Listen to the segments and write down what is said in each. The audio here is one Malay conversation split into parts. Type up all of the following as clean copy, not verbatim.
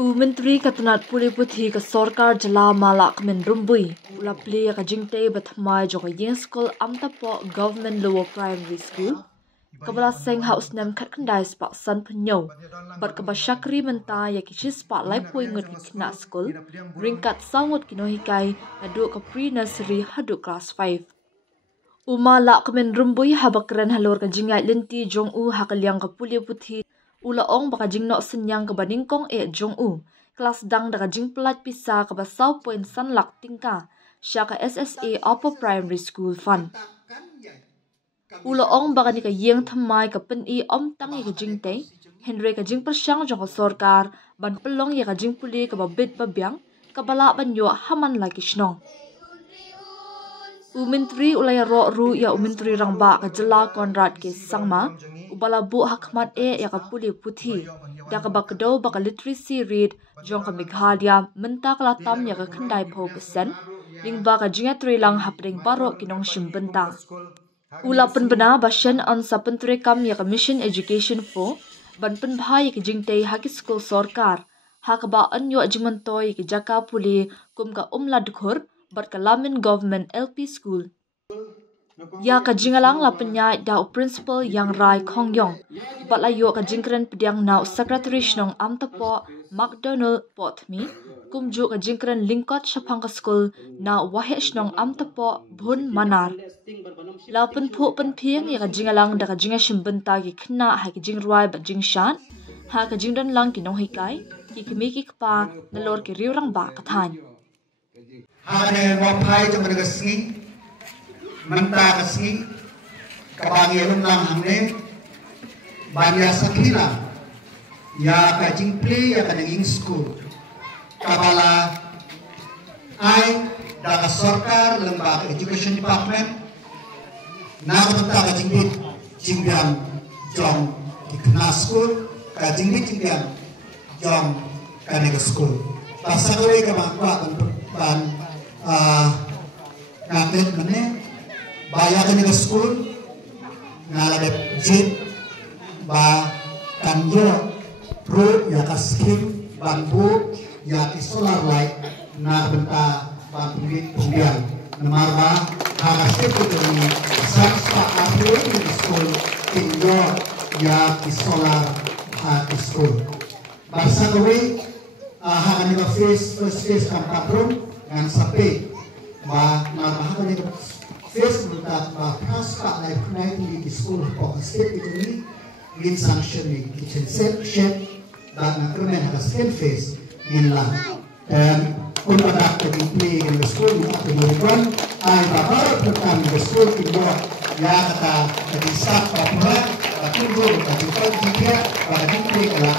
Menteri Katanat Puli Puthi ke Sorkar Jala Malak Min Rumbui Ula Pli ka Jingte Batmai Joka Yen School Amtapo Government Lower Primary School Kabala Seng House Nem Kat Kendai Spak San Penyo Bat Kaba Syakri Menta Ya Kishis Spak Lai Pui Ngut Kina School Ringkat Sangut Kino Hikai Naduk ke Pre-Nursery Haduk Class 5 Uma Lak Min Rumbui Habakran Halor ka Jingai Linti Jong U Hakaliang ka Puli Puthi Ula ong baka jing no senyang ke baningkong jong u. Kelas dang daga jing pelat pisa ke basau poin san lak tingka. Syaka SSA Upper Primary School Fund. Ula ong baka ni ka yeng thamai ke pen om tang ke jing te. Henry ke jing persyang jong ke sorkar. Ban pelong ya ke jing puli ke babit babiang. Kabala ban yo haman lagi shnong. Menteri ulaya ro ru ya Menteri rangba ke jela Konrad ke sangma. Ubala bu hakmat ya ka Puli Puthi da ka bakdo baka literacy read jong ka Meghalaya menta kala tam ya ka Khandai pho pesen lingba ka jinga trilang hapring baro kinong shimbenta ula penbena bashan on sapentri kam ya ka mission education fo ban pen bhai ki jingte haki school sorkar hakba anyo jimantoy ki jaka Puli kum ka umladkhur bat ka lamin government LP school Ya ka jingalang la penyai da principal yang Rai Khong Yong. Bat la yo ka jingkren pediang nau secretary shnong amtapo McDonald Potmi. Kumju ka jingkren lingkot syapang ka school na wahe shnong amtapo Bhun Manar. La pen phu pen phieng ya ka jingalang da ka jinga shimbenta ki khna ha ki jingruai ba jingshan. Ha ka jingdon lang ki nong hikai ki kimi ki kpa nalor ki riurang ba kathan. Ha ne wapai jong ka singi Menta kasih kebangiran lang hamne banyak sakina ya kajing play ya kanenging school kabala ai daga sorkar lembaga education department na menta kajing bit jingbian jong ikna school kajing bit jingbian jong kaneng school pasawe kabangwa ban ngatet mene Baya ka nila school, nalagap jit, ba kanyo, pro, ya ka skim, bambu, ya ki solar light, na benta bambulit pungyan. Namarba, hakasip ito ni saksa afro ni school, kinyo, ya ki solar ki school. Basa kawi, haka nila first face ang patron, ng sapi, ba narbaha nila Facebook that Praska like nightly the school of state economy with sanction in kitchen set shed that nakumen has skin face in lang and unpadak the play in the school at the run ay babara program the school in the ya kata the staff of work at the go at the dia pada play ala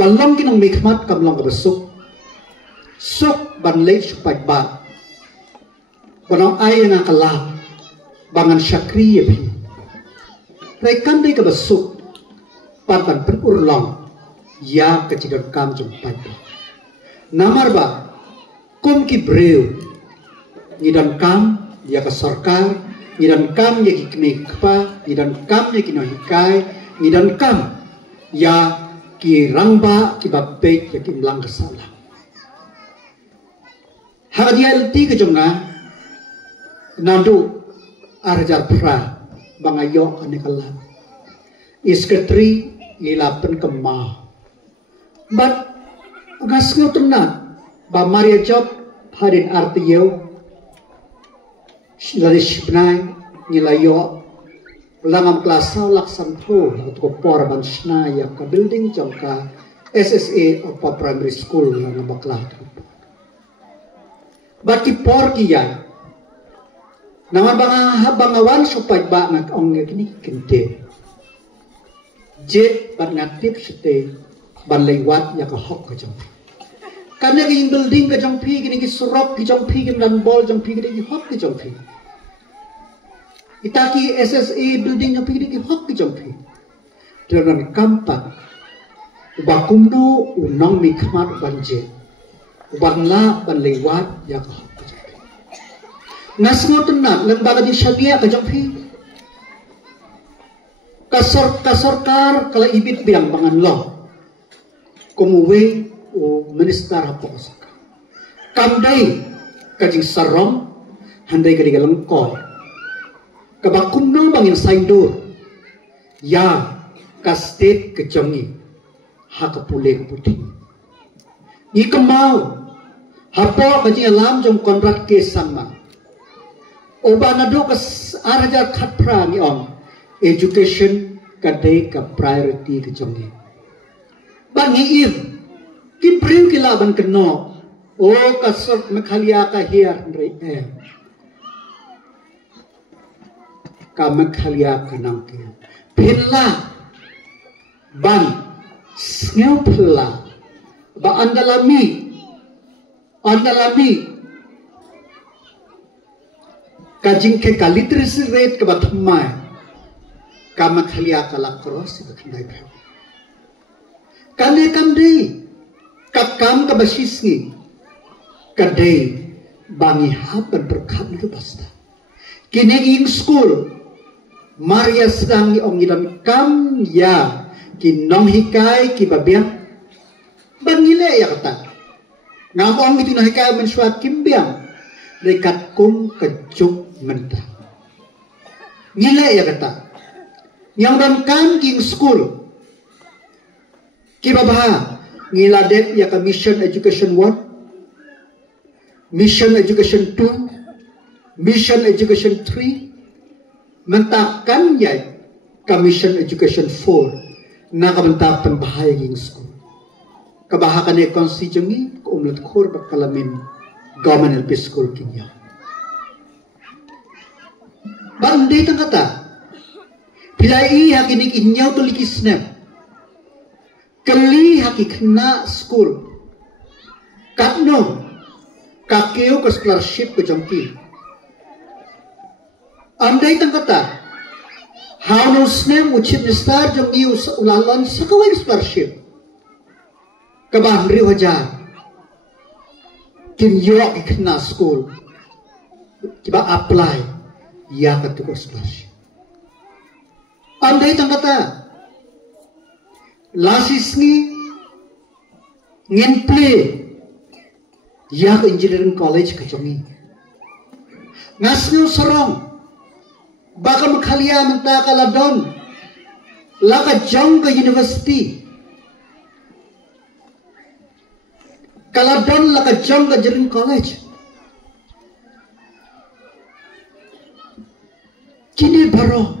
Balang kinang mikmat kamlang kabasuk suk banlay supat ba banang ay nga kalap bangan syakriya bi rekan day kabasuk parban perurlang ya kecigan kam jumpat namar ba kum ki breu ngidan kam ya ka sarkar ngidan kam ya ki kmikpa ngidan kam ya ki nohikai ngidan kam ya ki rangba ki babbek ya ki mlang kasala hadialti ke jonga nandu arjar pra bangayo anekala isketri ilapen kema but gasngo tunna ba maria job hadin artiyo larish bnai nilayo langam klasa laksan pro atau porban snaya ka building jangka SSA Upper Primary School lang bakla. Bati porkiya naman bangawan supay ba nag-ong kini kinte jet ban ngaktif sete ban lewat ya ka hok ka jang kana gi building ka jang phi kini ki surok ki jang phi ki nan bol jang phi ki hok ki jang phi itaki SSA building yang pergi hok ke jampi. Dengan kampak Bakumno unang mikmat banje. Bangla ban lewat ya ka. Nasngo tenat lembaga di syabia ka jangpi. Kasar kala ibit biang bangan lo. Kumuwe o minister hapok. Kamdai kajing sarong handai kadi galengkol. Kabakumno bangin saindur. Ya ka state ke jongi hakapule putih. Ni kemau hapo kajing alam jong kontrak ke sama. Oba nado kas araja khatpra ni om. Education kadai ka priority ke jongi. Bangi ir ki priu kila ban keno o kasot mekhalia ka hiar rei ka mekhalia ka nangke philla ban sneu philla ba andalami ka jingke ka literacy rate ka batmai ka mekhalia ka la cross ka khandai phe kane kamdei kakam ka basisngi kadai bangi hapan berkat itu basta kini ing school Maria sedang ni ong ilam kam ya kinong hikai ki babiang bangile ya kata ngamong itu nah hikai mensuat kimbiang dekat kum kejuk mentah ngile ya kata yang dan kam king school Kibabha ngiladet ya ka mission education 1, mission education 2, mission education 3, mentakkan ya ka mission education 4 na ka mentapan bahaya ging school. Kabahakan ni konstitusi ko umlat khor bakalamin government LP school kinya. Bandai tang kata pilai hakinik inyaw tuliki snap kali hakikna school katno kakeo ke scholarship ke jongki andai tang kata how no snem uchip star jongki ulalon sakawai scholarship kabah ri wajar kin yo ikna school kiba apply ya ke scholarship andai tang kata lasisni ngin play ya engineering college ke jongi ngasnu serong baka mekhalia menta kaladon laka jong ke university kaladon laka jong ke engineering college kini baru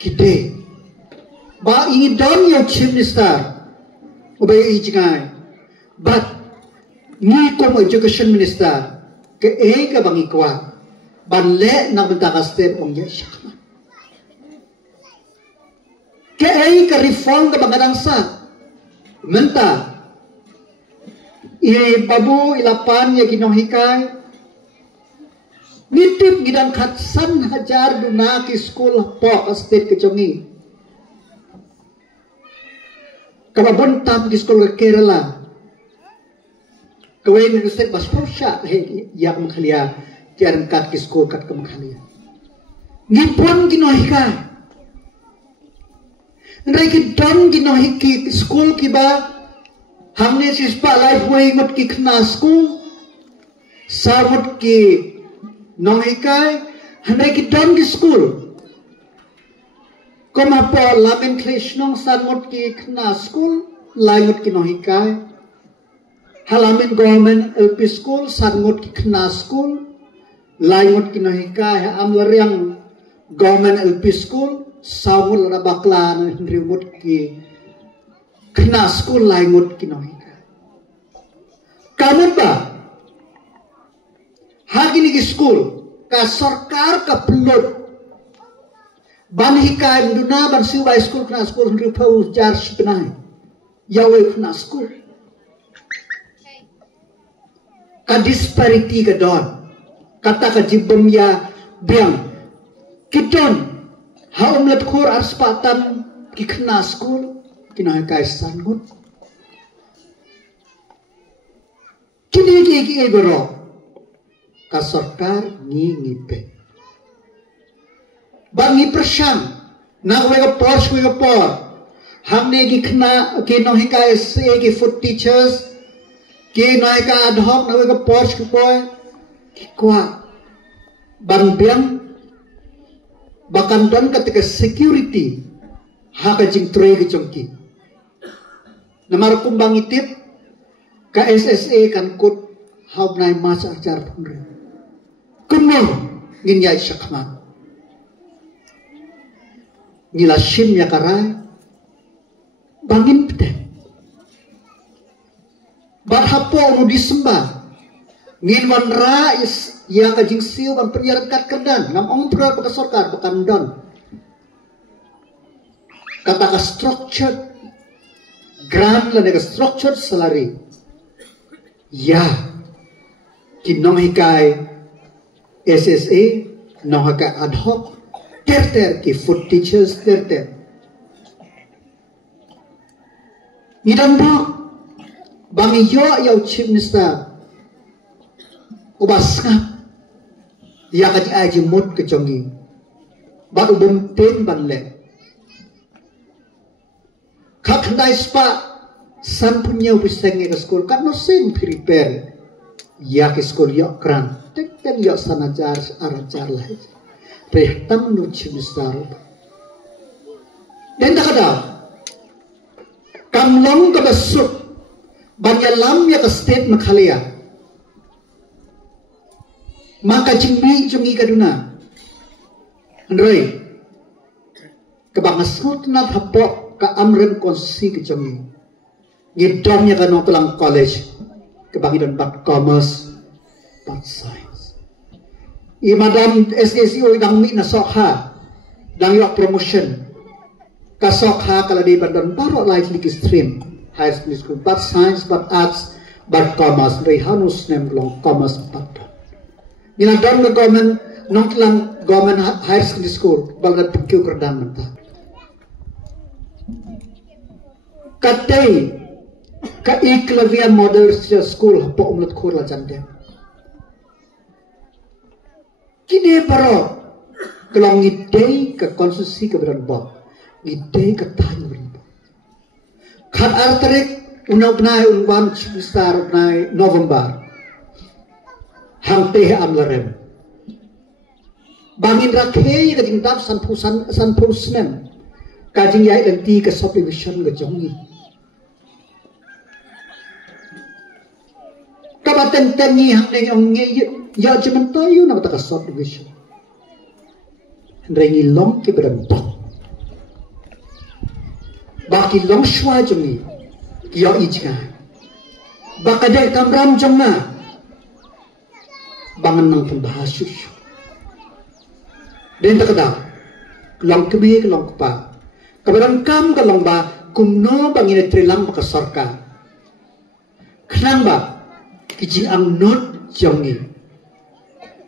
kita ba ingin don ya chief minister obey ijingai but ni kom education minister ke ka bangi kwa ban le na benta ka step ong ya shakma ke ka reform ka bangadang sa menta babu ilapan ya ginong hikai nitip gidang khatsan hajar duna ki school po state ke jongi kababon tam di sekolah Kerala kawai universitas Basposha yak menghalia kian kat ki sekolah kat kemenghalia ngipon ginohika ndai ki don ginohiki sekolah kiba hamne sispa life way mut ki khna school samut ki nohikai ndai ki don ki school Koma po lamin krishnong sangot ki khna school langot ki nohikai halamin government LP school sangot ki khna school langot ki nohikai amlaryang government LP school sawul na bakla na rimut ki khna school langot ki nohikai kamut ba hagini ki school ka sarkar ka plot ban hikai duna ban siwa school kena school ri pau jar sipnai yawe kena school ka disparity ka don kata ka jibum ya biang kiton ha umlat khor aspatan kena school kina kai sangut kini bero ka sarkar ngipe bangi persyang na wega por हमने की खना के नही का एसए के foot teachers के नही का ad hoc नवे का पोर्च को पोय की कुआ banbiang bakan don ketika security haka jing tre ke jongki namar kumbang itip ka SSA kan kut hau nai mas ajar pun kumno ngin yai shakma nila shim ya karai bangin pete bat hapo nu disembah ngin wan rais ya ka jing siu ban penyarat kat kerdan ngam ong pra ka sarkar bakan don kata ka structured grant la nega structured salary ya kinong hikai SSA no haka ad hoc ter ki food teachers ter idan ba bangi yo yau chief minister ubas ngap ya ka aji mut ke chongi ba ubum ten ban le khak ndai spa san punya biseng ke school kan no sen prepare ya ke school yo kran tek yo sanajar arajar lah rehtam nu chief minister dan kada kamlong ka basuk banyalam ya ka state makhalia maka jingmi jungi kaduna andrei kebangasut na hapo ka amrem konsi ke jungi ngidom ya kanong tulang college kebangidan bat commerce bat science I madam SSO idang mi na sokha dang yok promotion ka sokha kala di bandan baro likely stream high school bat science bat arts bat commerce rei hanus nem long commerce bat Nila don na government not lang government high school balad pagkiw kerdan menta. Katay ka iklavia model school hapo umlat khurla jande. Kini baro kelong idei ka konstitusi ka beran idei ka tayo beran Khat artarik unay unwan star unay November. Hang teh amlarem bangin rakhe ka jing tap san pusnem ka jing yai enti ka subdivision ga jongi ka baten teni hang ne yong nge ya jimen tayu na ta ka subdivision rengi long ki berempat baki long shwa jongi ya ijga bakade kamram jongna bangan nang pembahas dan tak ada kelong kebe kelong kepa keberan kam kelong ba kumno bangine trilang maka sarkar kenang ba kijing ang not jongi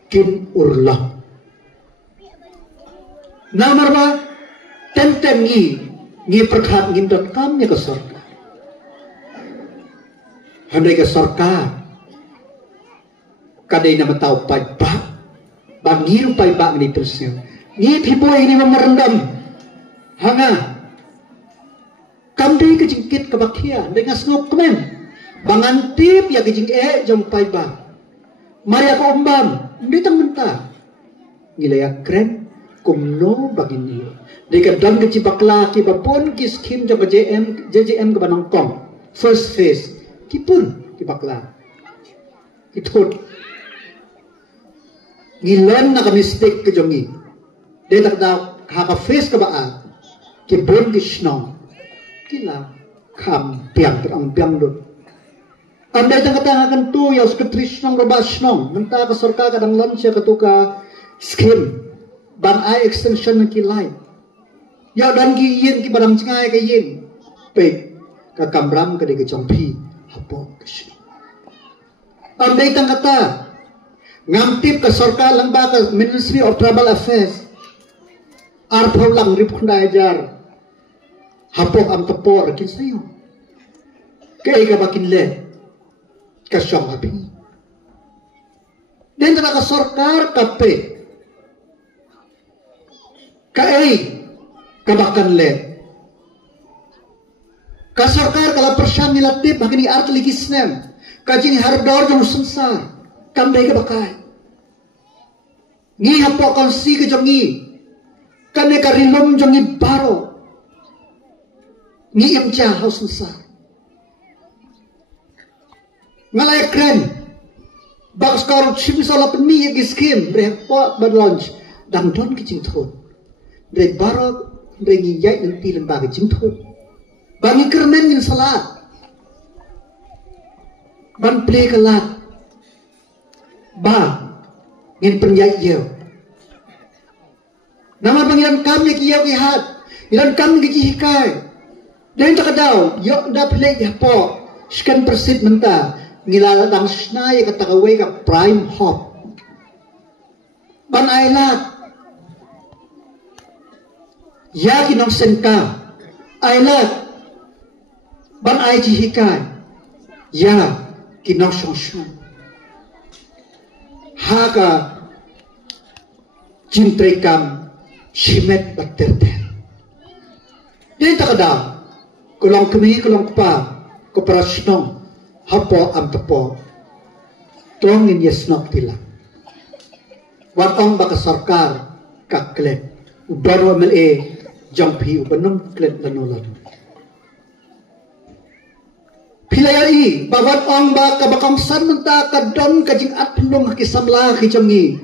kin urlah namar ba tentem ngi perkhat ngindot kam ya ke sarkar handai ke sarkar kadai nama tahu pai ba bangiru pai ba ni terusnya ni thipo ini memerendam hanga kamdei ke jingkit ke bakia dengan snop kemen bangan tip ya ke jing jom pai ba maria ko umbam ndi tang menta ngilaya kren kumno bagini dekat dam ke cibakla ki bapun ki skim jam JJM ke banongkong first phase kipun ki bakla itu ngilan na ka mistake ke jongi de tak da ha face ka ba ki bon ki snong kila kham piang ang piang dot andai tang kata akan tu ya sketrishnong ba snong menta ka sarkar kadang lansya ka tu ka scheme ban ai extension ki line ya dan ki yin ki barang cngai ka yin pe ka kamram ka de ke chongpi hapo kishno andai tang kata ngamtip ke sarkar lang ba ka Ministry of Tribal Affairs arthau lang rip khundai jar hapok am tepo rakin sayo kay ka bakin le kasyong habi den tana ka sarkar kape kay kabakan le ka sarkar kala persyam nilatip bagini art ligisnem kajini hardor jong sensar kambe ka bakay ngi hapok kon si ka jongi kane ka rilom jongi baro ni imcha haus sensar ngalay kren baks karo chim sala peni gi skim re po badlonch dang don ki jing thon re baro re ngi yai nang tilen ba gi jing thon bangi kermen ngin salat ban play kalat ba ngin penyai yeu nama pangiran kami ki yau ki hat ilan kami ki hikai dan takadaw yo da play ya po skan persit menta ngilala dang snai ka takaway ka prime hop ban ailat ya ki nong senka ailat ban ai ji hikai ya ki nong shong haga jintrekam shimet bakterte den takada kulong kemi kulong pa ko prasno hapo am tapo tongin yesnok tila watong baka sarkar kaklet udaro mle jampi ubanam klet lanolan Pilayai bawat ong ba kabakam san menta kadon kajing atlong kisamla kijangi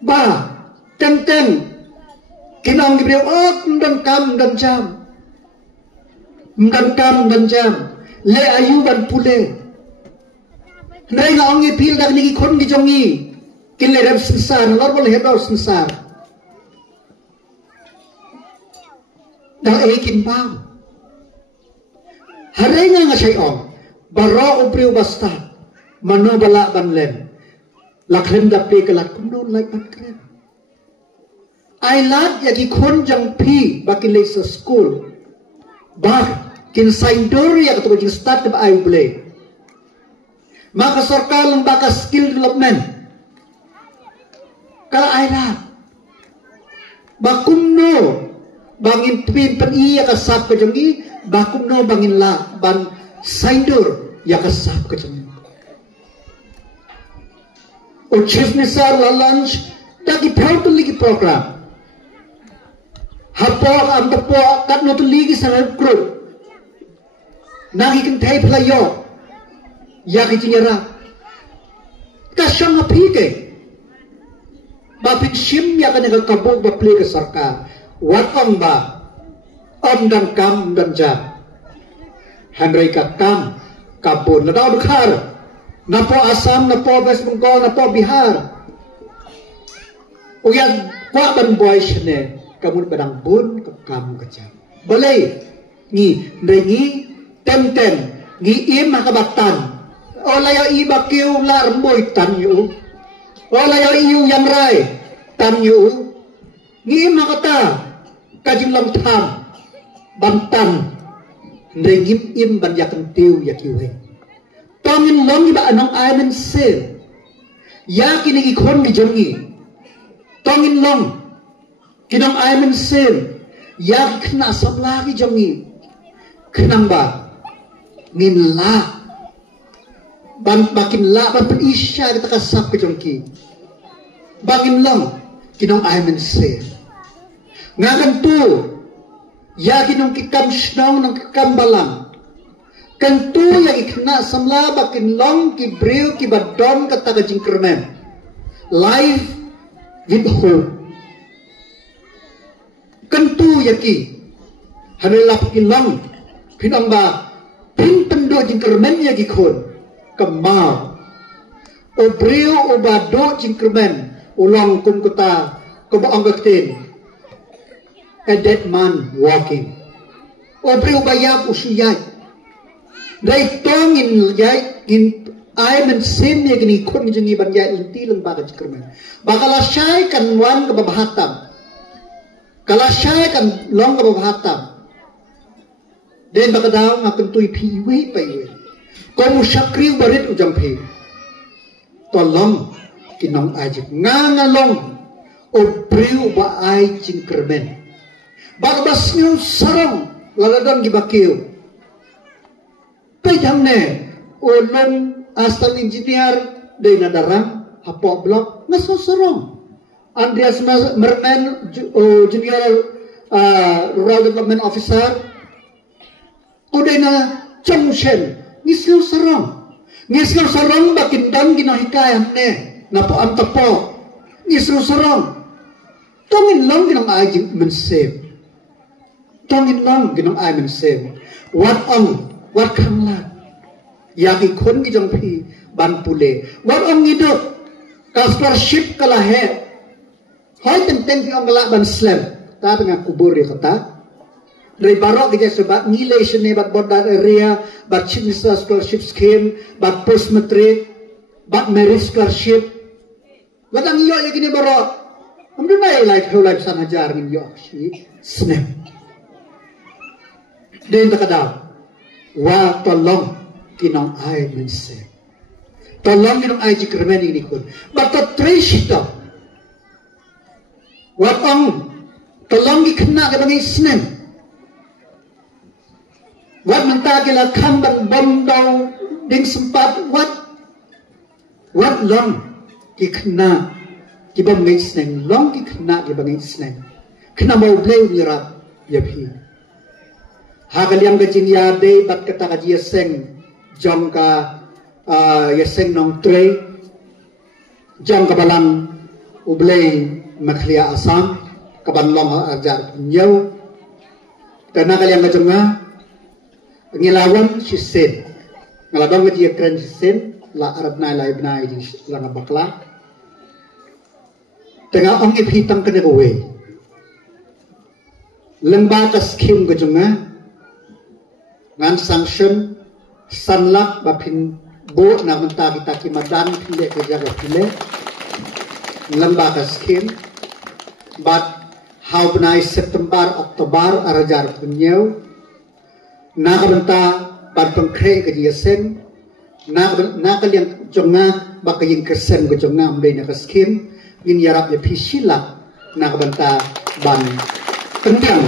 ba teng kinong gibreu dan kam dan jam le ayu ban pule nai nga ongi pil dak niki kon gijongi kin le rab sensar lor bol hedo sensar da ekin bang Harenya nga siya om, baro upriw basta, mano bala banlen, lakren dapi kalat kuno like bankren. Ay lat yagi kon jang pi bakilay sa school, bak kin saindori ya katong jing start na ay ublay. Makasarkal ng baka skill development. Kala ay lat, bakumno, bangin pin iya kasap ka jangi, bakum no bangin la ban saindur ya kasap ka jangi. O chief nisar la lunch dagi pautul ligi program. Hapo am tapo kat no ligi sa group. Nagi kin tay playo ya kijinyara. Kasyang apike. Bapin sim ya kanega kabog ba play ka sarkar. Watong ba om dan kam dan jam Henry ka kam kabun na daw dukhar na po Assam na po West Bengal na po Bihar uyan kwa ban boy shne kamun badang bun ka kam ka jam balay ni ngi tem ngi im makabatan olayo iba kiu lar moy tan yu olayo iu yang rai tan yu ngi makata kajing lam tham bantan nregim im ban yakan tiu yakiwe tongin long ba anong ayman se yakin igi kon gi jongi tongin long kinong ayman se yak kna sabla gi jongi knang ba ngin la ban bakin la ban isya kita kasap ke jongi bangin long kinong ayman se ngakan tu yakin nung kikam snong nung kikam balang kantu ya ikna samla bakin long ki breu ki badon kata ka jingkermen life with hope kantu yaki hanela bakin long pinang ba pin pendo jingkermen ya gikon kemau o breu o bado jingkermen ulang kum kata ko ba anggatin a dead man walking. Obreu bayab usuyay. Dai tong in yay in ayman sim ya gini kon jeng iban yay inti lang bagat kermen. Bakala syai kan wan kababahatam. Kala syai kan long kababahatam. Den bakadaw ngakan tui pi iwi pa iwi. Komu syakriu barit ujang pi. Tolong kinong ajik ngangalong o priu ba ay cingkermen. Bagbas niyo sarong laladon gibakiyo. Payang ne ulong asal engineer day nadarang hapo blok nasosarong. Andreas Mermen Junior Rural Development Officer kuday na Chongshen ngislo sarong bakin dam ginahikayan ne na po antapo ngislo sarong tongin lang ginang ajing mensem wat kang lang yaki kon gijang pi ban pule wat ang ngidot ka scholarship kalahe hoy tenteng pi ang ban slam ta nga kubur ya kata dari barok gija sebab nilai sene bat border area bat chinisa scholarship scheme bat post matric bat merit scholarship bat ang iyo ya gini barok amdo na life sana jar ngin yo shi snap den takadaw wa tolong kinong ay mense tolong kinong ay jikermen ini kun bat to trishito wa tolong gikena ka bangay snap wat mentagila kambang bondo ding sempat wat long ikna kibang ngay sneng long ikna kibang ngay sneng kena mau bleu nirap yapi hagal yang gajing yade bat kata kaji yaseng jong ka yaseng nong tre jong ka balang ublay makhlia asam kaban long ajar nyaw karena kalian gajong nga ngilawan si sen ngalabang dia keren si sen la arab na la ibna di lang bakla tengah ong ipitang kene kowe lembaga skim gejunga ngan sanction sanlak bapin bo na menta kita kimadan pile kerja pile lembaga skim bat how benai September Oktober arajar punyau nakabenta ban pengkre ke dia sen nakal yang jonga bakaying kersen ke jonga amday na kaskim ngin yarap ya pisila nakabenta ban tendang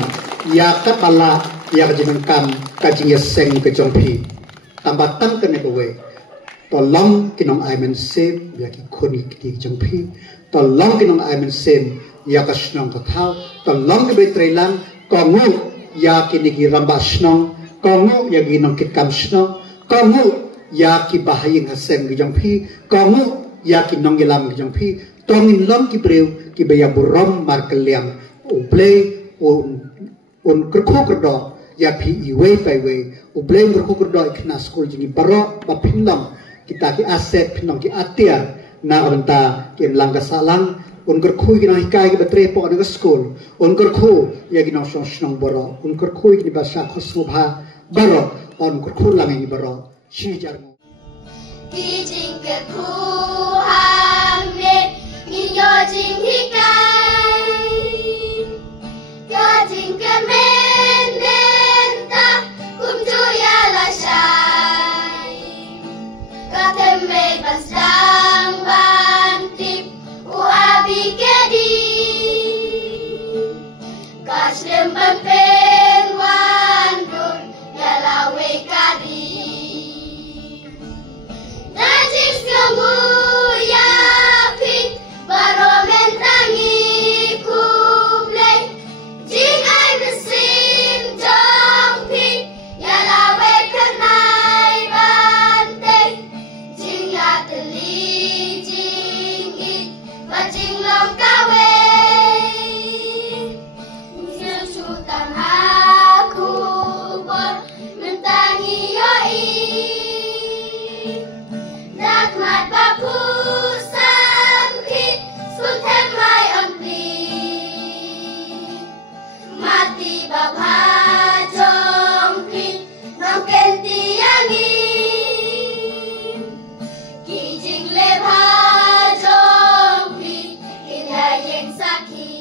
ya kapala ya kajimengkam kajing yaseng ke jongpi tambatan ke nekowe tolong kinong aimen sem ya ki koni ki jongpi tolong kinong aimen sem ya kasnong katau tolong ke betrelang kongu ya kinigi rambasnong kongu ya ginong kitkam sno kongu ya ki bahaying hasem gijang pi kongu ya kinong ilam gijang pi tongin long ki breu ki baya burom markeliam ublay un kerko kerdo ya pi iwe paiwe ublay kerko kerdo ikna school jingi baro ba pindong kita ki aset pindong ki atiar na orenta ki langga salang unker kui gina hikai ki batre po na school unker ku ya gina song baro unker kui ki basa khosubha baro on kur lang ini baro shijar mo kijing ke ku hamne minyo jing hikai kijing ke menta kumju ya la shai katemme basang bantip uabi kedi kasem bampen wandur yalawe kadi najis kamu yapi baromen tangi kuble jing ai besim jongpi yalawe kenai bante jing ya teli jing it bajing long kawe sultan aku bon mentangi yoi nakmat bapu samkit sultan mai onli mati babha jongkit nongken tiangi kijing lebha jongkit kinayeng sakit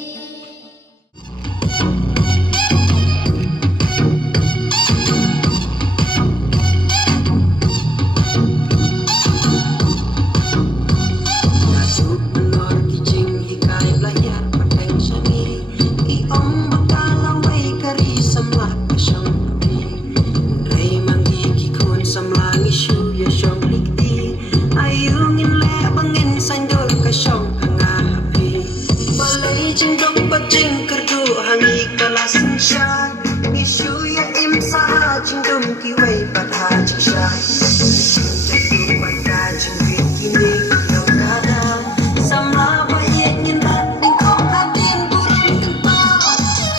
chinh đông ki wei pat ha chi shai